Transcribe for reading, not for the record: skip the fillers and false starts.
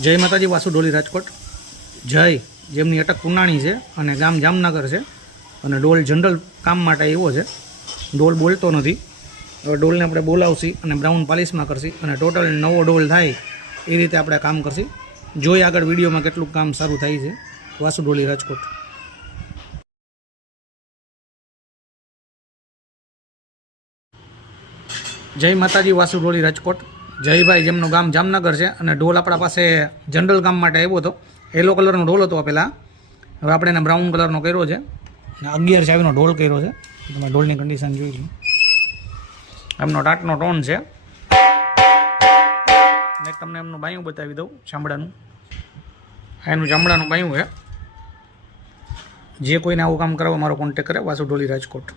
જય માતાજી, વાસુ ઢોલી રાજકોટ. જય જેમની અટક કુનાણી છે અને ગામ જામનગર છે અને ડોલ જનરલ કામ માટે આવ્યો છે. ડોલ બોલતો નથી. હવે ડોલને આપણે બોલાવશી અને બ્રાઉન પાલિશમાં કરશી અને ટોટલ નવો ડોલ થાય એ રીતે આપણે કામ કરશી. જોઈ આગળ વિડીયોમાં કેટલું કામ સારું થાય છે. વાસુ ઢોલી રાજકોટ. જય માતાજી, વાસુ ઢોલી રાજકોટ. જયભાઈ જેમનું ગામ જામનગર છે અને ઢોલ આપણા પાસે જનરલ કામ માટે આવ્યો હતો. યલો કલરનો ઢોલ હતો પહેલાં, હવે આપણે એને બ્રાઉન કલરનો કર્યો છે અને 11 ચાવીનો ઢોલ કર્યો છે. તમે ઢોલની કન્ડિશન જોઈ લો. એમનો ટાટનો ટોન છે. ને તમને એમનું બાયું બતાવી દઉં, ચામડાનું. એનું ચામડાનું બાયું છે. જે કોઈને આવું કામ કરવા મારો કોન્ટેક્ટ કરે, વાસુ ઢોલી રાજકોટ.